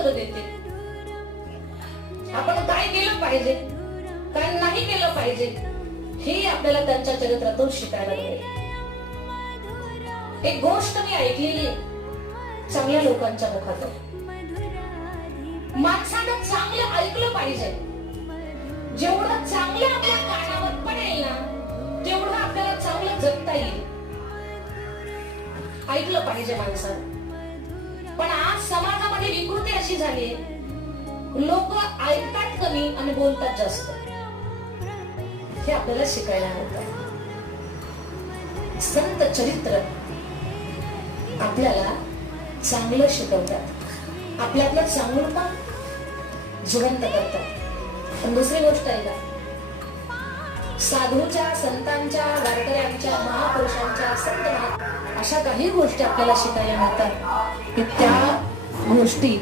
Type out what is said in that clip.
सूत्र देते. आपण काय केलं पाहिजे? काय नाही केलं पाहिजे? हे आपल्याला त्यांच्या चरित्रातून शिकायला मिळेल. एक गोष्ट मी ऐकलेली आहे चांगल्या लोकांच्या मुखात. माणसानं चांगलं ऐकलं पाहिजे. जेवढं चांगलं आपल्या कानावर पडेल ना तेवढं आपल्याला चांगलं जगता येईल. ऐकलं पाहिजे माणसानं. झाले लोक ऐकतात कमी आणि बोलतात जास्त? हे आपल्याला शिकायला मिळतं. संत चरित्र आपल्याला चांगलं शिकवतात. आपल्यातलं चांगलं जिवंत करतात. पण दुसरी गोष्ट आहे का? साधूच्या संतांच्या वारकऱ्यांच्या महापुरुषांच्या संत अशा काही गोष्टी आपल्याला शिकायला मिळतात. की त्या गोष्टी